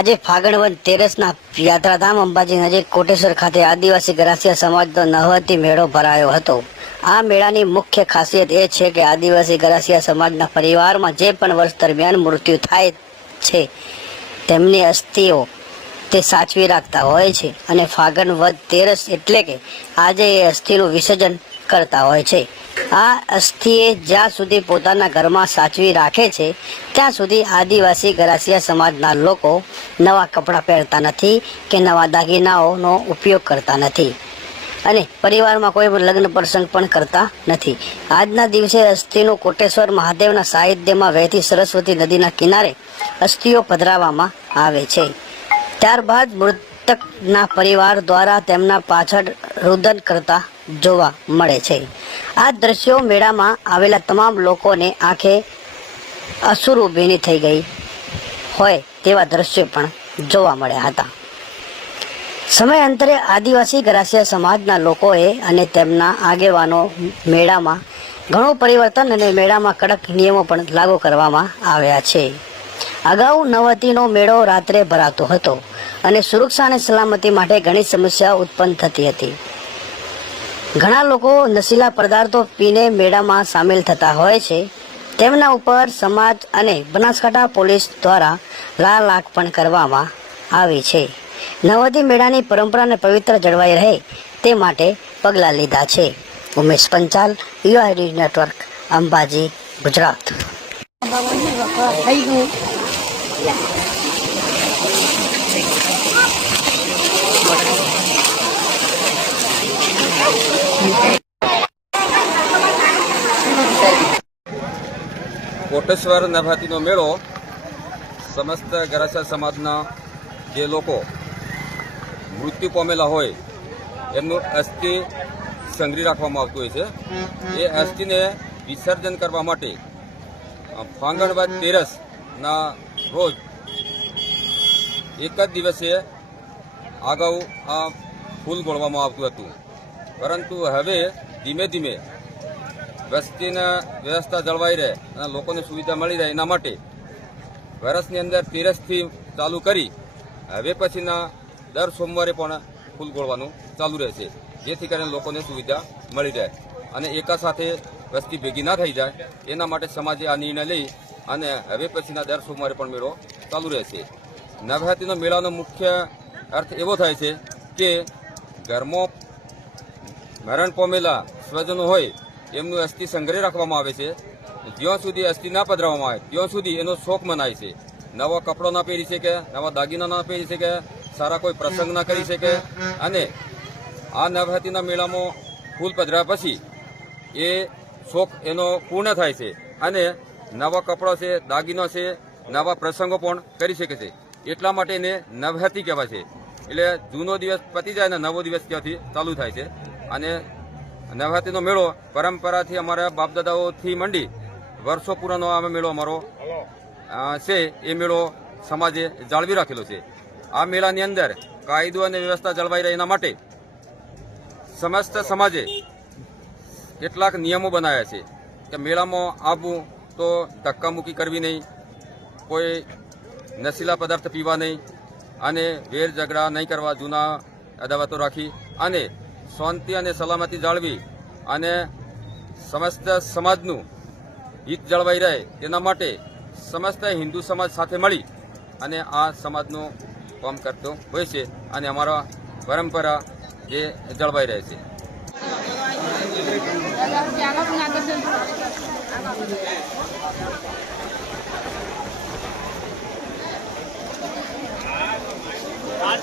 આજે ફાગણવદ તેરસના યાત્રાધામ અંબાજી નજીક કોટેશ્વર ખાતે આદિવાસી ગરાસિયા સમાજનો નહવતી મેળો ભરાયો હતો આ મેળાની મુખ્ય ખાસિયત એ છે કે આદિવાસી ગરાસિયા સમાજના પરિવારમાં જે પણ વર્ષ દરમિયાન મૃત્યુ થાય છે તેમની અસ્થિઓ તે સાચવી રાખતા હોય છે અને ફાગણ વદ તેરસ એટલે કે આજે એ અસ્થિનું વિસર્જન કરતા હોય છે આ અસ્થિએ જ્યાં સુધી પોતાના ઘરમાં સાચવી રાખે છે ત્યાં સુધી આદિવાસી ગરાસિયા સમાજના લોકો નવા કપડાં પહેરતા નથી કે નવા દાગીનાઓનો ઉપયોગ કરતા નથી અને પરિવારમાં કોઈ પણ લગ્ન પ્રસંગ પણ કરતા નથી આજના દિવસે અસ્થિનું કોટેશ્વર મહાદેવના સાહિત્યમાં વહેતી સરસ્વતી નદીના કિનારે અસ્થિઓ પધરાવવામાં આવે છે ત્યારબાદ મૃતકના પરિવાર દ્વારા તેમના પાછળ રુદન કરતા જોવા મળે છે આ દ્રશ્યો મેળામાં આવેલા તમામ લોકોને આંખે અસુર ઊભીની થઈ ગઈ હોય તેવા દ્રશ્યો પણ જોવા મળ્યા હતા સમયાંતરે આદિવાસી ગરાસિયા સમાજના લોકોએ અને તેમના આગેવાનો મેળામાં ઘણું પરિવર્તન અને મેળામાં કડક નિયમો પણ લાગુ કરવામાં આવ્યા છે અગાઉ નવતીનો મેળો રાત્રે ભરાતો હતો અને સુરક્ષા અને સલામતી માટે ઘણી સમસ્યા ઉત્પન્ન થતી હતી ઘણા લોકો નશીલા પદાર્થો પીને મેળામાં સામેલ થતા હોય છે તેમના ઉપર સમાજ અને બનાસકાંઠા પોલીસ દ્વારા લાલ આંખ પણ કરવામાં આવે છે નવદી મેળાની પરંપરાને પવિત્ર જળવાઈ રહે તે માટે પગલાં લીધા છે ઉમેશ પંચાલ યુઆઈડી નેટવર્ક અંબાજી ગુજરાત કોટેશ્વર નવરાત્રિનો મેળો સમસ્ત ગરાસા સમાજના જે લોકો મૃત્યુ પામેલા હોય એમનું અસ્થિ સંગ્રહી રાખવામાં આવતું હોય છે એ અસ્થિને વિસર્જન કરવા માટે ફાંગણવાદ તેરસના રોજ એક જ દિવસે અગાઉ આ ફૂલ ગોળવામાં આવતું હતું પરંતુ હવે ધીમે ધીમે વસ્તીના વ્યવસ્થા જળવાઈ રહે અને લોકોને સુવિધા મળી રહે એના માટે વર્ષની અંદર તેરસથી ચાલુ કરી હવે પછીના દર સોમવારે પણ ફૂલ ગોળવાનું ચાલુ રહેશે જેથી કરીને લોકોને સુવિધા મળી રહે અને એકા સાથે વસ્તી ભેગી ના થઈ જાય એના માટે સમાજે આ નિર્ણય લઈ અને હવે પછીના દર સોમવારે પણ મેળો ચાલુ રહેશે નવરાત્રિનો મેળાનો મુખ્ય અર્થ એવો થાય છે કે ઘરમાં મરણ પામેલા સ્વજનો હોય એમનું અસ્થિ સંગ્રહી રાખવામાં આવે છે જ્યાં સુધી અસ્થિ ના પધરાવવામાં આવે ત્યાં સુધી એનો શોખ મનાય છે નવા કપડો ના પહેરી શકે નવા દાગીના ના પહેરી શકે સારા કોઈ પ્રસંગ ના કરી શકે અને આ નવરાત્રિના મેળામાં ફૂલ પધરા પછી એ શોખ એનો પૂર્ણ થાય છે અને નવા કપડો છે દાગીના છે નવા પ્રસંગો પણ કરી શકે છે એટલા માટે એને નવરાત્રિ કહેવાય છે એટલે જૂનો દિવસ પતી જાય ને નવો દિવસ ત્યાંથી ચાલુ થાય છે અને નવરાત્રીનો મેળો પરંપરાથી અમારા બાપદાદાઓથી માંડી વર્ષો પૂરાનો આ મેળો અમારો છે એ મેળો સમાજે જાળવી રાખેલો છે આ મેળાની અંદર કાયદો અને વ્યવસ્થા જળવાઈ રહે એના માટે સમસ્ત સમાજે કેટલાક નિયમો બનાવ્યા છે કે મેળામાં આવવું તો ધક્કામુક્કી કરવી નહીં કોઈ નશીલા પદાર્થ પીવા નહીં અને વેર ઝઘડા નહીં કરવા જૂના અદાવતો રાખી અને શાંતિ અને સલામતી જાળવી અને સમસ્ત સમાજનું હિત જળવાઈ રહે તેના માટે સમસ્ત હિન્દુ સમાજ સાથે મળી અને આ સમાજનું કામ કરતો હોય છે અને અમારા પરંપરા જે જળવાઈ રહે છે आज